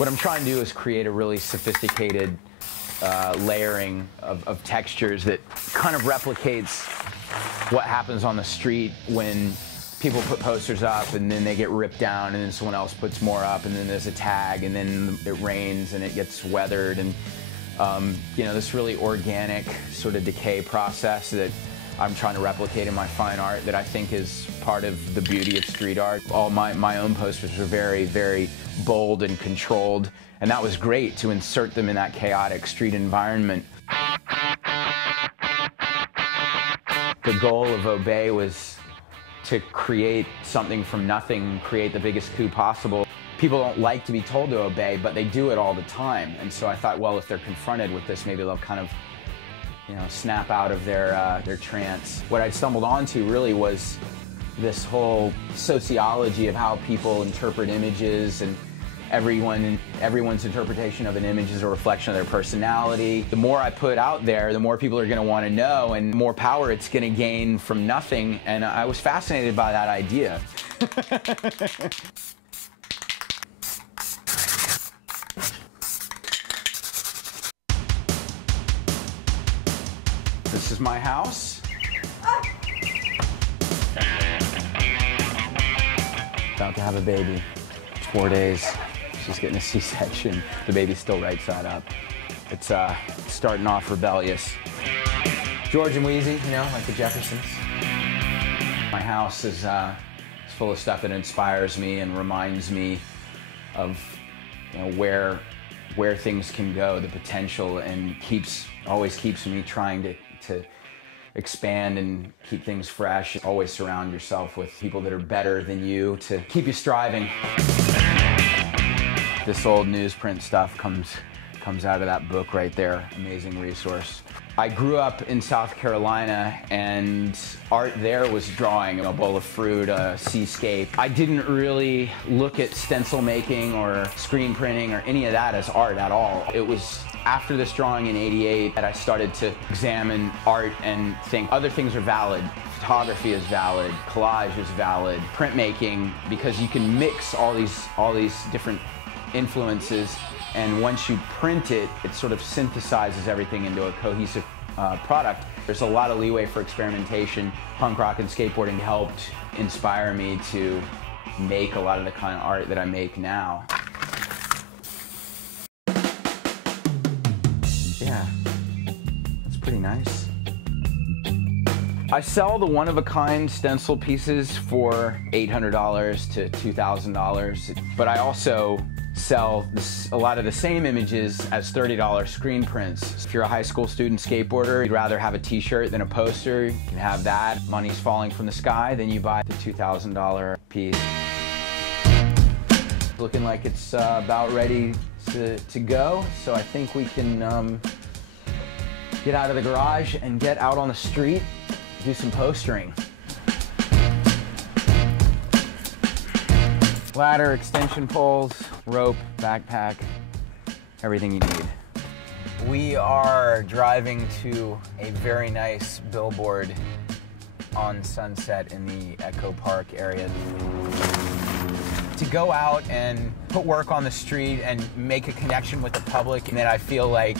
What I'm trying to do is create a really sophisticated layering of textures that kind of replicates what happens on the street when people put posters up and then they get ripped down and then someone else puts more up and then there's a tag and then it rains and it gets weathered, and you know, this really organic sort of decay process that I'm trying to replicate in my fine art that I think is part of the beauty of street art. All my own posters are very, very bold and controlled, and that was great to insert them in that chaotic street environment. The goal of Obey was to create something from nothing, create the biggest coup possible. People don't like to be told to obey, but they do it all the time. And so I thought, well, if they're confronted with this, maybe they'll kind of, you know, snap out of their trance. What I stumbled onto really was this whole sociology of how people interpret images, and everyone's interpretation of an image is a reflection of their personality. The more I put out there, the more people are going to want to know, and more power it's going to gain from nothing. And I was fascinated by that idea. This is my house. About to have a baby. 4 days. She's getting a C-section. The baby's still right side up. It's starting off rebellious. George and Wheezy, you know, like the Jeffersons. My house is full of stuff that inspires me and reminds me of, you know, where things can go, the potential, and always keeps me trying to expand and keep things fresh. Always surround yourself with people that are better than you to keep you striving. This old newsprint stuff comes out of that book right there. Amazing resource. I grew up in South Carolina, and art there was drawing a bowl of fruit, a seascape. I didn't really look at stencil making or screen printing or any of that as art at all. It was after this drawing in '88 that I started to examine art and think other things are valid. Photography is valid, collage is valid, printmaking, because you can mix all these different influences, and once you print it, it sort of synthesizes everything into a cohesive product. There's a lot of leeway for experimentation. Punk rock and skateboarding helped inspire me to make a lot of the kind of art that I make now. Yeah, that's pretty nice. I sell the one-of-a-kind stencil pieces for $800 to $2,000, but I also sell a lot of the same images as $30 screen prints. If you're a high school student skateboarder, you'd rather have a t-shirt than a poster, you can have that. Money's falling from the sky, then you buy the $2,000 piece. Looking like it's about ready to go, so I think we can get out of the garage and get out on the street, do some postering. Ladder, extension poles, rope, backpack, everything you need. We are driving to a very nice billboard on Sunset in the Echo Park area. To go out and put work on the street and make a connection with the public, and then I feel like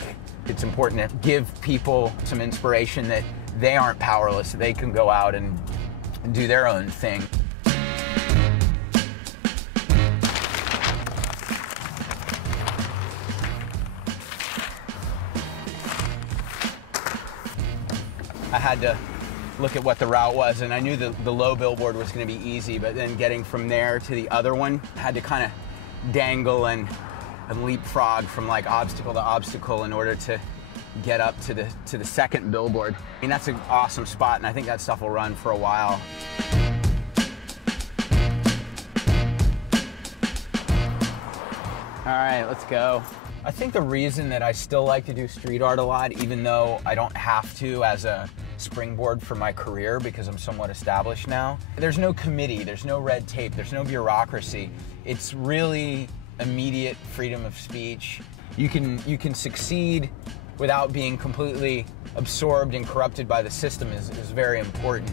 it's important to give people some inspiration that they aren't powerless, they can go out and do their own thing. I had to look at what the route was, and I knew the low billboard was going to be easy, but then getting from there to the other one, I had to kind of dangle and leapfrog from like obstacle to obstacle in order to get up to the second billboard. I mean, that's an awesome spot, and I think that stuff will run for a while. All right, let's go. I think the reason that I still like to do street art a lot, even though I don't have to as a springboard for my career because I'm somewhat established now, there's no committee, there's no red tape, there's no bureaucracy. It's really immediate freedom of speech. You can succeed without being completely absorbed and corrupted by the system is very important.